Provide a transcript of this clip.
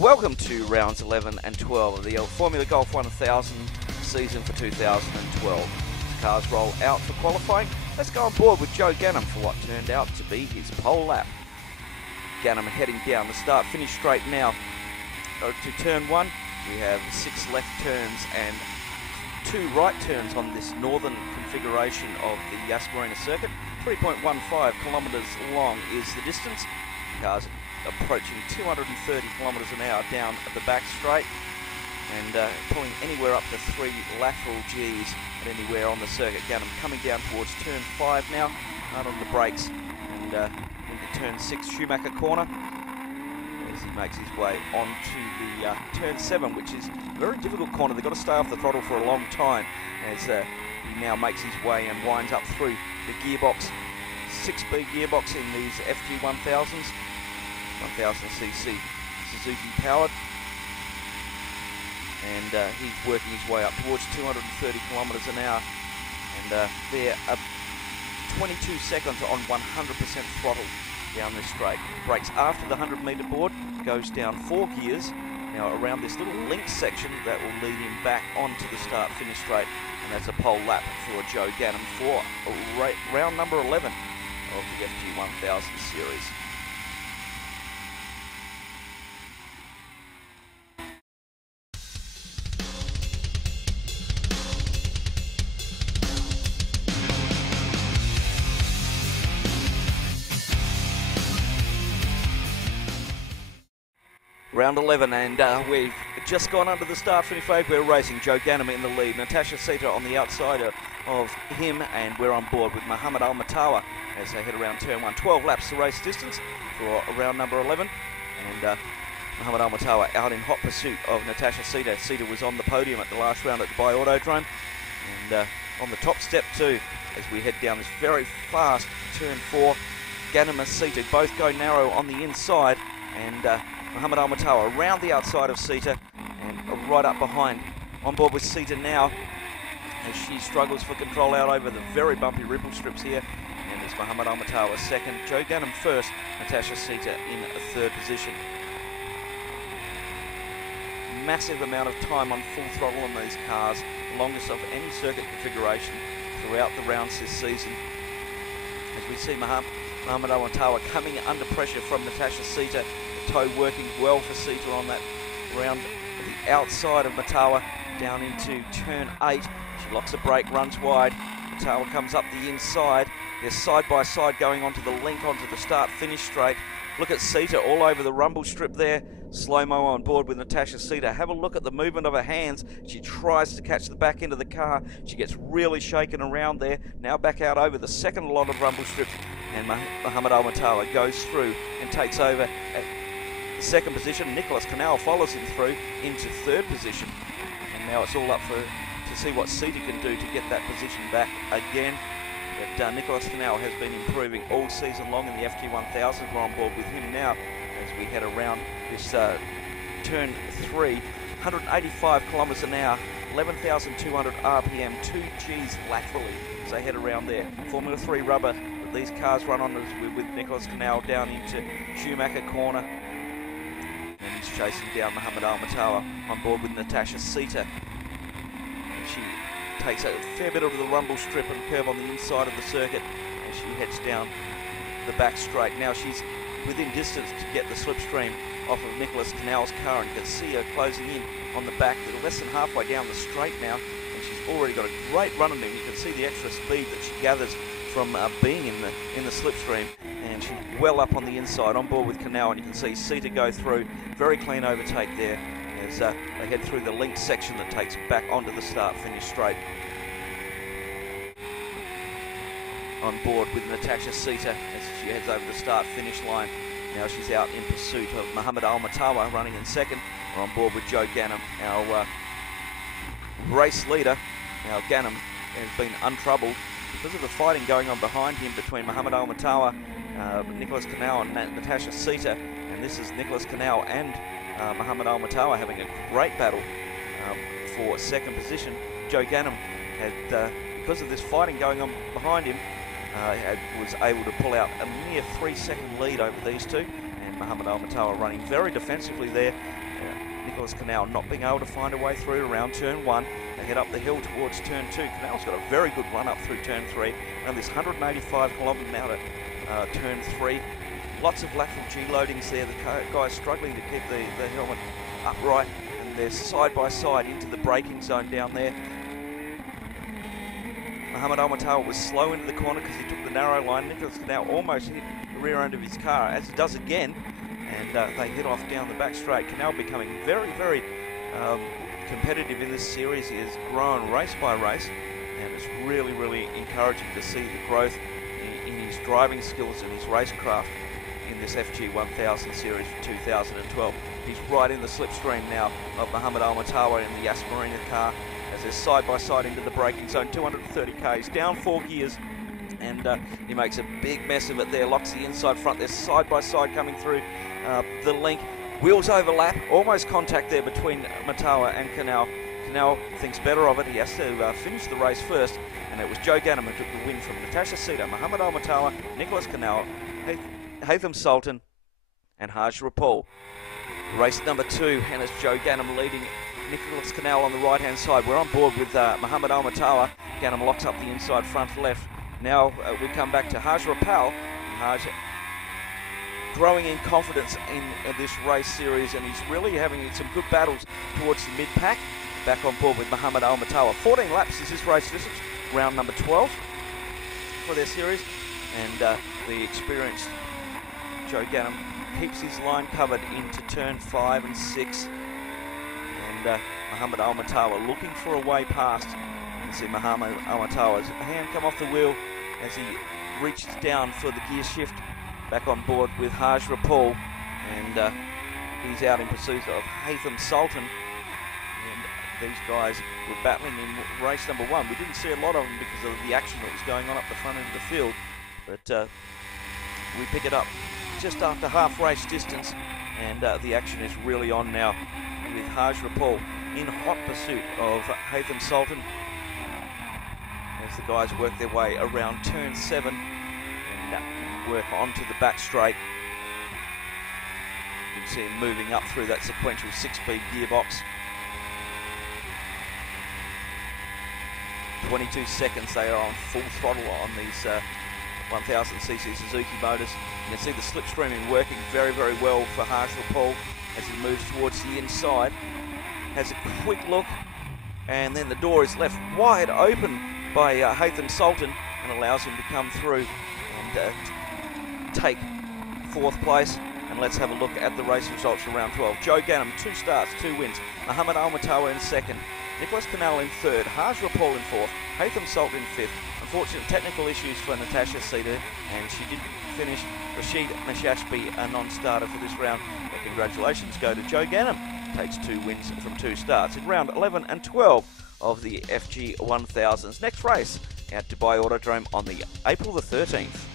Welcome to rounds 11 and 12 of the Formula Golf 1000 season for 2012. As cars roll out for qualifying, let's go on board with Joe Gannon for what turned out to be his pole lap. Gannon heading down the start-finish straight now to turn 1. We have 6 left turns and 2 right turns on this northern configuration of the Yas Marina circuit. 3.15 kilometres long is the distance. Cars approaching 230 kilometres an hour down the back straight and pulling anywhere up to 3 lateral Gs at anywhere on the circuit. Gannon coming down towards turn 5 now, hard on the brakes, and into turn 6 Schumacher corner as he makes his way onto the turn 7, which is a very difficult corner. They've got to stay off the throttle for a long time as he now makes his way and winds up through the gearbox, 6-speed gearbox in these FG 1000s. 1000cc Suzuki powered, and he's working his way up towards 230 kilometres an hour, and they're 22 seconds on 100% throttle down this straight. Brakes after the 100-metre board, goes down 4 gears now around this little link section that will lead him back onto the start-finish straight, and that's a pole lap for Joe Gannon for round number 11 of the FG 1000 series. Round 11, and we've just gone under the start-finish flag. We're racing Joe Gannon in the lead, Natasha Sita on the outside of him, and we're on board with Mohammed Al-Matawa as they head around turn 1. 12 laps the race distance for round number 11, and Mohammed Al-Matawa out in hot pursuit of Natasha Sita. Sita was on the podium at the last round at Dubai Autodrome, and on the top step too, as we head down this very fast turn 4. Gannon and Sita both go narrow on the inside, and Mohammed Al-Matawa around the outside of Sita and right up behind. On board with Sita now as she struggles for control out over the very bumpy ripple strips here. And it's Mohammed Al-Matawa second, Joe Gannon first, Natasha Sita in a third position. Massive amount of time on full throttle on these cars, the longest of any circuit configuration throughout the rounds this season. As we see Mohammed Al-Matawa coming under pressure from Natasha Sita. Toe working well for Sita on that round the outside of Matawa down into turn 8. She locks the brake, runs wide. Matawa comes up the inside. They're side by side going onto the link onto the start-finish straight. Look at Sita all over the rumble strip there. Slow-mo on board with Natasha Sita. Have a look at the movement of her hands. She tries to catch the back end of the car. She gets really shaken around there. Now back out over the second lot of rumble strips. And Mohammed Al-Matawa goes through and takes over at second position. Nicholas Canal follows him through into third position, and now it's all up to see what Sita can do to get that position back again. But Nicholas Canal has been improving all season long in the FG 1000. We're on board with him now as we head around this turn 3. 185 kilometres an hour, 11,200 RPM, 2 Gs laterally as they head around there. Formula 3 rubber that these cars run on with Nicholas Canal down into Schumacher corner. And he's chasing down Mohammed Al-Matawa on board with Natasha Sita. She takes a fair bit of the rumble strip and curve on the inside of the circuit as she heads down the back straight. Now she's within distance to get the slipstream off of Nicholas Canal's car, and you can see her closing in on the back. They're less than halfway down the straight now, and she's already got a great run on him. You can see the extra speed that she gathers from being in the slipstream, and she's well up on the inside on board with Canal, and you can see Sita go through. Very clean overtake there as they head through the link section that takes back onto the start-finish straight. On board with Natasha Sita as she heads over the start-finish line. Now she's out in pursuit of Mohammed Al-Matawa running in second. We're on board with Joe Gannon, our race leader. Now Gannon has been untroubled because of the fighting going on behind him between Mohammed Al-Matawa, Nicholas Canal and Natasha Sita, and this is Nicholas Canal and Mohammed Al-Matawa having a great battle for second position. Joe Gannon had, because of this fighting going on behind him, was able to pull out a mere 3-second lead over these two, and Muhammad Al-Matawa running very defensively there. Nicholas Canal not being able to find a way through around turn 1. They head up the hill towards turn 2. Canal's got a very good run up through turn 3. Around this 185 kilometre now to turn 3. Lots of lateral G-loadings there. The guy's struggling to keep the helmet upright, and they're side by side into the braking zone down there. Muhammad Al-Matawa was slow into the corner because he took the narrow line. Nicholas Canal almost hit the rear end of his car, as he does again, and they head off down the back straight. Canal becoming very, very competitive in this series. He has grown race by race, and it's really, really encouraging to see the growth in his driving skills and his racecraft in this FG 1000 series for 2012. He's right in the slipstream now of Muhammad Al-Matawa in the Yas Marina car as they're side by side into the braking zone. 230 k's, down 4 gears, and he makes a big mess of it there. Locks the inside front. They're side by side coming through the link. Wheels overlap, almost contact there between Matawa and Canal. Canal thinks better of it. He has to finish the race first, and it was Joe Gannon who took the win from Natasha Sita, Muhammad Al-Matawa, Nicholas Canal, Haytham Sultan, and Haj Rapul. Race number 2, and it's Joe Gannon leading Nicholas Canal on the right-hand side. We're on board with Muhammad Al-Matawa. Gannon locks up the inside front left. Now we come back to Haj Rapul. Haj growing in confidence in this race series, and he's really having some good battles towards the mid-pack. Back on board with Muhammad Al-Matawa. 14 laps is this race distance, round number 12 for their series, and the experienced Joe Gannon keeps his line covered into turn 5 and 6, and Muhammad Al-Matawa looking for a way past. You can see Muhammad Al-Matawa's hand come off the wheel as he reaches down for the gear shift. Back on board with Haj Rapul, and he's out in pursuit of Haytham Sultan. And these guys were battling in race number 1. We didn't see a lot of them because of the action that was going on up the front end of the field, but we pick it up just after half race distance, and the action is really on now with Haj Rapul in hot pursuit of Haytham Sultan as the guys work their way around turn 7 and work onto the back straight. You can see him moving up through that sequential 6-speed gearbox. 22 seconds they are on full throttle on these 1000cc Suzuki motors. You can see the slipstreaming working very, very well for Haj Rapul as he moves towards the inside. Has a quick look, and then the door is left wide open by Haytham Sultan and allows him to come through and take 4th place. And let's have a look at the race results for round 12. Joe Gannon, 2 starts, 2 wins. Muhammad Al-Matawa in 2nd. Nicholas Canal in 3rd. Haj Rapul in 4th. Haytham Sultan in 5th. Unfortunate technical issues for Natasha Sita, and she didn't finish. Rashid Mashashbi, a non-starter for this round. But congratulations go to Joe Gannon. Takes 2 wins from 2 starts in round 11 and 12 of the FG 1000s. Next race at Dubai Autodrome on the April the 13th.